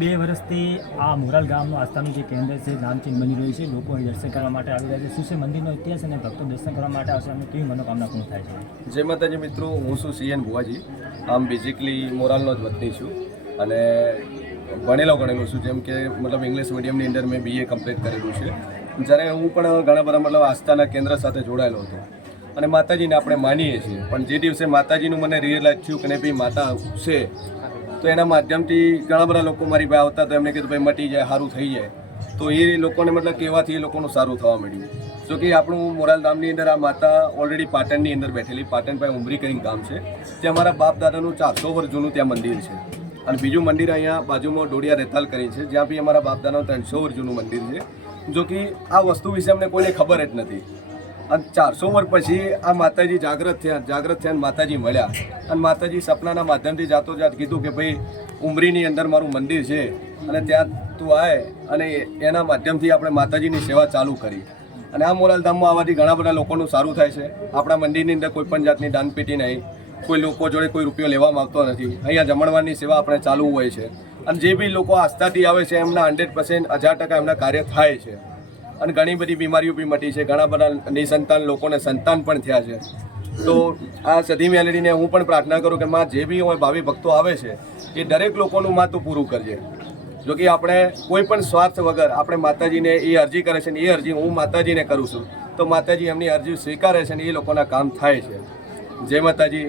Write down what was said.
બે વર્ષથી આ મોરાલ ગામનું આસ્થાનું જે કેન્દ્ર છે, નામચીન બની રહ્યું છે, લોકો અહીં દર્શન કરવા માટે આવી રહ્યા છે. શું છે મંદિરનો ઇતિહાસ અને ભક્તો દર્શન કરવા માટે આવશે? અને કેવી મનોકામના પૂર્ણ થાય છે? જય માતાજી મિત્રો, હું છું સીએન ભુવાજી. આમ બેઝિકલી મોરાલનો જ વતની છું. અને ભણેલો ગણેલો છું, જેમ કે મતલબ ઇંગ્લિશ મીડિયમની અંદર મેં બીએ કમ્પ્લીટ કરેલું છે. જ્યારે હું પણ ઘણા બધા મતલબ આસ્થાના કેન્દ્ર સાથે જોડાયેલો હતો. અને માતાજીને આપણે માનીએ છીએ. પણ જે દિવસે માતાજીનું મને રિયલાઇઝ થયું કે ભાઈ, માતા છે તો એના માધ્યમથી ઘણા બધા લોકો મારી પાસે આવતા તો એમને કીધું, ભાઈ, મટી જાય સારું થઈ જાય. તો એ લોકોને મતલબ કહેવાથી એ લોકોનું સારું થવા મળ્યું જો કે આપણું મોરાલ ગામની અંદર આ માતા ઓલરેડી પાટણની અંદર બેઠેલી. પાટણ પાસે ઉમરી કરીને ગામ છે. ત્યાં મારા બાપ દાદાનું ચારસો વર્ષ જૂનું ત્યાં મંદિર છે. અને બીજું મંદિર અહીંયા બાજુમાં ડોડિયા રેતાલ કરી છે. જ્યાં બી અમારા બાપ દાદાનું ત્રણસો વર્ષ જૂનું મંદિર છે. જો કે આ વસ્તુ વિશે અમને કોઈને ખબર જ નથી. અને ચારસો વર્ષ પછી આ માતાજી જાગૃત થયા જાગૃત થયા માતાજી મળ્યા. અને માતાજી સપનાના માધ્યમથી જાતો જાત કીધું કે ભાઈ, ઉમરીની અંદર મારું મંદિર છે અને ત્યાં તું આય અને એના માધ્યમથી આપણે માતાજીની સેવા ચાલુ કરી. અને આ મોરાલધામમાં આવવાથી ઘણા બધા લોકોનું સારું થાય છે. આપણા મંદિરની અંદર કોઈ પણ જાતની દાનપેટી નહીં, કોઈ લોકો જોડે કોઈ રૂપિયો લેવા માગતો નથી. અહીંયા જમણવારની સેવા આપણે ચાલુ હોય છે. અને જે બી લોકો આસ્થાથી આવે છે, એમના હંડ્રેડ પર્સન્ટ હજાર ટકા એમના કાર્ય થાય છે. અને ઘણી બધી બીમારીઓ બી મટી છે. ઘણા બધા નિસંતાન લોકોને સંતાન પણ થયા છે. તો આ સધી મેલેડીને હું પણ પ્રાર્થના કરું કે માં જે બી હોય ભાવિ ભક્તો આવે છે એ દરેક લોકોનું માં તું પૂરું કરજે. જો કે આપણે કોઈ પણ સ્વાર્થ વગર આપણે માતાજીને એ અરજી કરે છે ને એ અરજી હું માતાજીને કરું છું તો માતાજી એમની અરજી સ્વીકારે છે ને એ લોકોના કામ થાય છે. જય માતાજી.